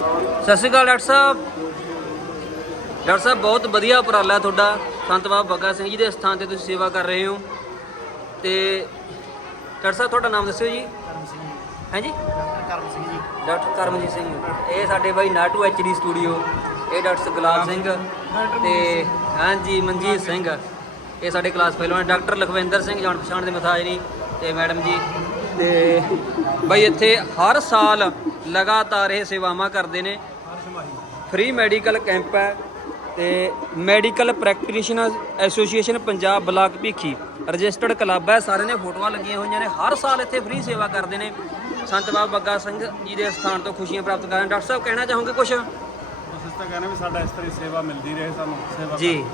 ਸਤਿ ਸ਼੍ਰੀ ਅਕਾਲ ਡਾਕਟਰ ਸਾਹਿਬ। ਡਾਕਟਰ ਸਾਹਿਬ ਬਹੁਤ ਵਧੀਆ ਉਪਰਾਲਾ ਤੁਹਾਡਾ। ਸੰਤ ਬਾਬਾ ਬੱਗਾ ਸਿੰਘ ਜੀ ਦੇ ਸਥਾਨ ਤੇ ਤੁਸੀਂ ਸੇਵਾ ਕਰ ਰਹੇ ਹੋ। ਤੇ ਡਾਕਟਰ ਸਾਹਿਬ ਤੁਹਾਡਾ ਨਾਮ ਦੱਸਿਓ ਜੀ। ਕਰਮ ਸਿੰਘ ਜੀ। ਹੈ ਜੀ? ਕਰਮ ਸਿੰਘ ਜੀ। ਡਾਕਟਰ ਕਰਮਜੀਤ ਸਿੰਘ ਇਹ ਸਾਡੇ ਬਾਈ ਨਾਟੂ ਐਚਡੀ ਸਟੂਡੀਓ। ਇਹ ਡਾਕਟਰ ਸੁਗਲਾਬ ਸਿੰਘ ਤੇ ਹਾਂਜੀ ਮਨਜੀਤ ਸਿੰਘ। ਇਹ ਸਾਡੇ ਕਲਾਸ ਫੈਲੋ ਨੇ। ਡਾਕਟਰ ਲਖਵਿੰਦਰ ਸਿੰਘ ਜਾਣ ਪਛਾਣ ਦੇ ਮਸਾਜ ਨਹੀਂ ਤੇ ਮੈਡਮ ਜੀ ਤੇ ਬਾਈ ਇੱਥੇ ਹਰ ਸਾਲ ਲਗਾਤਾਰ ਇਹ ਸੇਵਾਵਾਂ ਕਰਦੇ ਨੇ। ਫ੍ਰੀ ਮੈਡੀਕਲ ਕੈਂਪ ਹੈ ਤੇ medical practitioner association Punjab block Bhikhi registered club ਹੈ। ਸਾਰੇ ਨੇ ਫੋਟੋਆਂ ਲੱਗੀਆਂ ਹੋਈਆਂ ਨੇ। ਹਰ ਸਾਲ ਇੱਥੇ ਫ੍ਰੀ ਸੇਵਾ ਕਰਦੇ ਨੇ। ਸੰਤ ਬਾਬਾ ਬੱਗਾ ਸਿੰਘ ਜੀ ਦੇ ਸਥਾਨ ਤੋਂ ਖੁਸ਼ੀਆਂ ਪ੍ਰਾਪਤ ਕਰਨ। ਡਾਕਟਰ ਸਾਹਿਬ ਕਹਿਣਾ ਚਾਹੋਗੇ ਕੁਝ ਅਸੀਂ ਤਾਂ ਕਹਿੰਦੇ ਵੀ ਸਾਡਾ ਇਸ ਤਰ੍ਹਾਂ ਸੇਵਾ ਮਿਲਦੀ ਰਹੇ ਸਾਨੂੰ ਸੇਵਾ ਜੀ।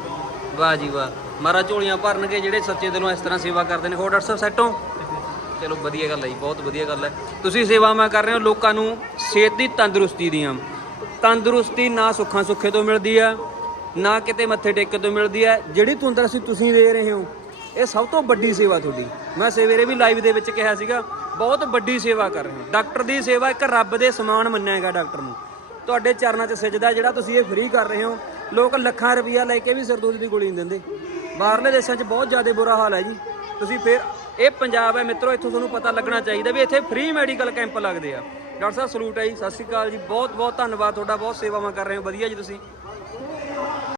ਵਾਹ ਜੀ ਵਾਹ। ਮਹਾਰਾਜ ਝੋਲੀਆਂ ਭਰਨਗੇ ਜਿਹੜੇ ਸੱਚੇ ਦਿਲੋਂ ਇਸ ਤਰ੍ਹਾਂ ਸੇਵਾ ਕਰਦੇ ਨੇ। ਹੋਰ ਡਾਕਟਰ ਸਾਹਿਬ ਸੈੱਟ ਚਲੋ ਵਧੀਆ ਗੱਲ ਹੈ ਜੀ ਬਹੁਤ ਵਧੀਆ ਗੱਲ ਹੈ। ਤੁਸੀਂ ਸੇਵਾਵਾਂ ਕਰ ਰਹੇ ਹੋ। ਲੋਕਾਂ ਨੂੰ ਸਿਹਤ ਦੀ ਤੰਦਰੁਸਤੀ ਦੀਆਂ। ਤੰਦਰੁਸਤੀ ਨਾ ਸੁੱਖਾਂ ਸੁੱਖੇ ਤੋਂ ਮਿਲਦੀ ਆ, ਨਾ ਕਿਤੇ ਮੱਥੇ ਟੇਕੇ ਤੋਂ ਮਿਲਦੀ ਹੈ ਜਿਹੜੀ ਤੰਦਰੁਸਤੀ ਤੁਸੀਂ ਦੇ ਰਹੇ ਹੋ, ਇਹ ਸਭ ਤੋਂ ਵੱਡੀ ਸੇਵਾ ਤੁਹਾਡੀ। ਮੈਂ ਸਵੇਰੇ ਵੀ ਲਾਈਵ ਦੇ ਵਿੱਚ ਕਿਹਾ ਸੀਗਾ, ਬਹੁਤ ਵੱਡੀ ਸੇਵਾ ਕਰ ਰਹੇ ਹੋ। ਡਾਕਟਰ ਦੀ ਸੇਵਾ ਇੱਕ ਰੱਬ ਦੇ ਸਮਾਨ ਮੰਨਿਆ ਹੈਗਾ ਡਾਕਟਰ ਨੂੰ। ਤੁਹਾਡੇ ਚਰਨਾਂ 'ਚ ਸਜਦਾ ਜਿਹੜਾ ਤੁਸੀਂ ਇਹ ਫ੍ਰੀ ਕਰ ਰਹੇ ਹੋ। ਲੋਕ ਲੱਖਾਂ ਰੁਪਈਆ ਲੈ ਕੇ ਵੀ ਸਰਦੂਲ ਦੀ ਗੋਲੀ ਨਹੀਂ ਦਿੰਦੇ। ਬਾਹਰਲੇ ਦੇਸ਼ਾਂ 'ਚ ਬਹੁਤ ਜ਼ਿਆਦਾ ਬੁਰਾ ਹਾਲ ਹੈ ਜੀ। ਤੁਸੀਂ ਫਿਰ, ਇਹ ਪੰਜਾਬ ਹੈ ਮਿੱਤਰੋ, ਇੱਥੋਂ ਤੁਹਾਨੂੰ ਪਤਾ ਲੱਗਣਾ ਚਾਹੀਦਾ ਵੀ ਇੱਥੇ ਫ੍ਰੀ ਮੈਡੀਕਲ ਕੈਂਪ ਲੱਗਦੇ ਆ। ਡਾਕਟਰ ਸਾਹਿਬ, ਸਲੂਟ ਹੈ ਜੀ। ਸਤਿ ਸ਼੍ਰੀ ਅਕਾਲ ਜੀ। ਬਹੁਤ ਬਹੁਤ ਧੰਨਵਾਦ। ਤੁਹਾਡਾ ਬਹੁਤ ਸੇਵਾਵਾਂ ਕਰ ਰਹੇ ਹੋ। ਵਧੀਆ ਜੀ ਤੁਸੀਂ।